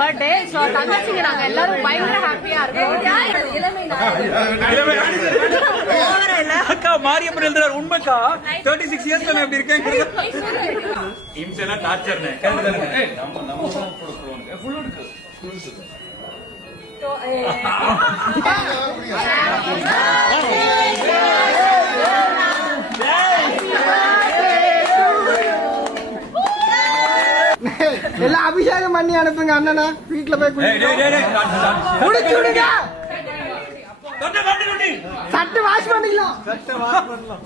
Birthday. So தங்கச்சிங்க நாங்க எல்லாரும் பயங்கர ஹாப்பியா இருக்கோம். அக்கா மாரியம்மன் எழுதுறாரு உண்மைக்கா 36 இயர்ஸ் நான் எப்படி இருக்கேன் இம்சனா டார்ச்சர்னே ஃபுல் இருக்கு எல்லாம் அபிஷேகம் பண்ணி அனுப்புங்க அண்ணனா வீட்டுல போய் முடிச்சு விடுங்க. சட்டை வாஷ் பண்ணிக்கலாம்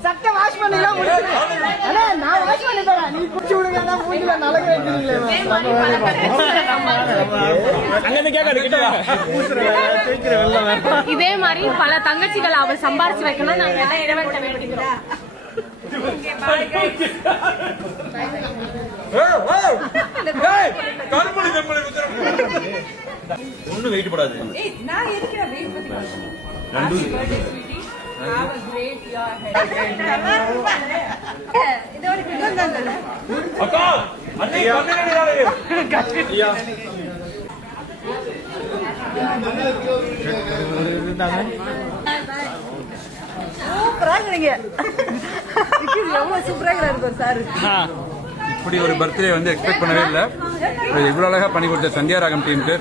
சட்டை வாஷ் பண்ணிக்கலாம் அண்ணா நான் வாஷ் பண்ணி தரேன் நீ குடிச்சு விடுங்க. மூஞ்சில நலங்க வைக்கிறீங்களே இதே மாதிரி பல தங்கச்சிகள் அவ சம்பாரிச்சு வைக்கணும். நாங்க எல்லாம் இறைவன் கண்டுபிடிக்கிறோம். ஒண்ணு வெயிட் போடாது நான் இருக்கிறேன் வெயிட் பண்ணி அக்கா அண்ணே இப்படி ஒரு பர்த்டே வந்து எக்ஸ்பெக்ட் பண்ணவே இல்லை. இவ்வளவு அழகா பண்ணி கொடுத்த சந்தியா ராகம் டீமுக்கு